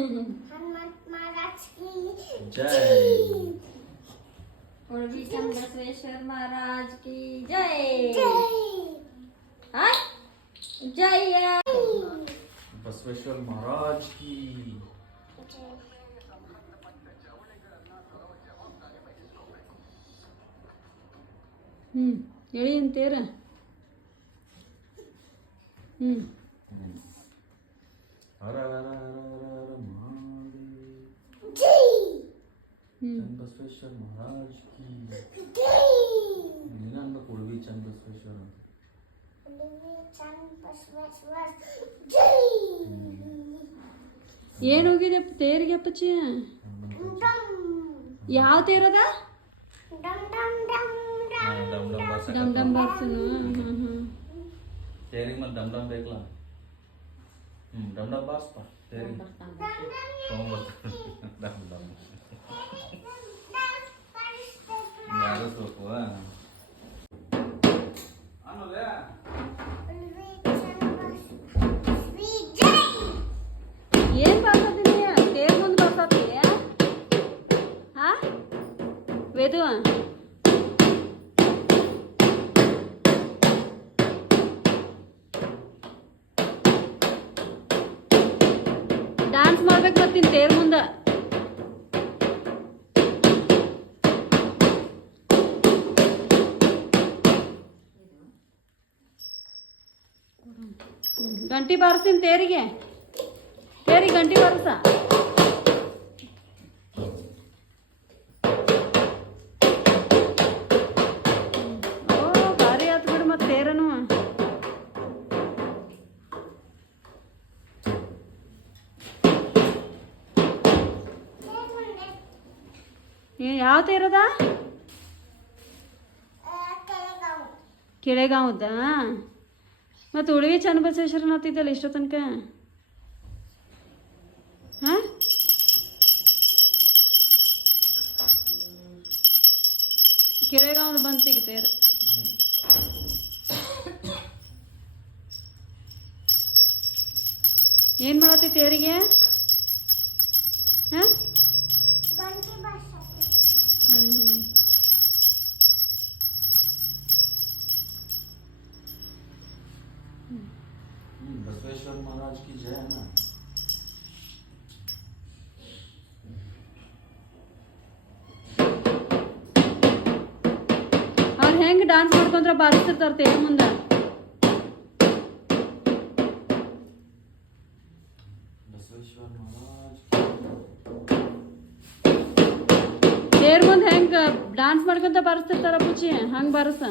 हनुमंत महाराज की जय। कोळवी चंबसवेश्वर महाराज की जय। हाय जय। बसवेश्वर महाराज की ಹೇಳಿ ಅಂತೀರ. हर हर हर हर महादेव। चंबसवेश्वर महाराज की निनंद कुळवी चंबसवेश्वर ಅಂತ. ಏನು ಹೋಗಿದೆ ತೇರಿಗೆ ಅಪ್ಪಚ್ಚಿ? ಯಾವ ತೇರದ? ಡಮ್ ಡಮ್ ಬಾರ್ಸನು. ತೇರಿಗೆ ಮತ್ತೆ ಡಮ್ ಡಮ್ ಬೇಕಲ್ಲ. ಡಮ್ ಡಮ್ ಬಾರ್ಸ್ಪ ತೇರಿಗೆ ಡಮ್ ಡಮ್ ಬಾರಿಸ್ಬೇಕು. ಆಮೇಲೆ ಏನ್ ಬಾರ್ಸತ್ತೀನಿ? ತೇರ್ ಮುಂದೆ ಬಾರ್ಸತ್ತಿ? ಹಾ ವೇದು ಡ್ಯಾನ್ಸ್ ಮಾಡ್ಬೇಕು ಬರ್ತೀನಿ ತೇರ್ ಮುಂದ. ಗಂಟಿ ಬಾರಿಸ್ತೀನಿ ತೇರಿಗೆ. ತೇರಿಗೆ ಗಂಟಿ ಬಾರಿಸ. ಓ ಭಾರಿ ಆತು ಬಿಡು ಮತ್ತೆ ತೇರನು. ಯಾವ ತೇರದ? ಕೆಳೆಗಾಂವದ. ಮತ್ತು ಉಳಿವಿ ಚನ್ನಬಸವೇಶ್ವರನ ಹತ್ತಿದ್ದಲ್ಲ ಇಷ್ಟೋ ತನಕ. ಹಾಂ ಕೆಳೆಗಾಂವದ ಬಂತೀಗ ತೇರು. ಏನು ಮಾಡತ್ತಿ ತೇರಿಗೆ? ಹಾಂ बसवेश्वर महाराज की जय है ना। ಅವ್ರು ಹೆಂಗೆ ಡ್ಯಾನ್ಸ್ ಮಾಡ್ಕೊಂಡ್ರೆ ಬಾರಿಸ್ತಿರ್ತಾರೆ ತೇರ್ ಮುಂದೆ. बसवेश्वर महाराज ತೇರ್ ಮುಂದೆ ಹೆಂಗೆ ಡ್ಯಾನ್ಸ್ ಮಾಡ್ಕೊಂತ ಬಾರಿಸ್ತಿರ್ತಾರ ಪೂಜಿ ಹಂಗೆ ಬಾರಿಸ.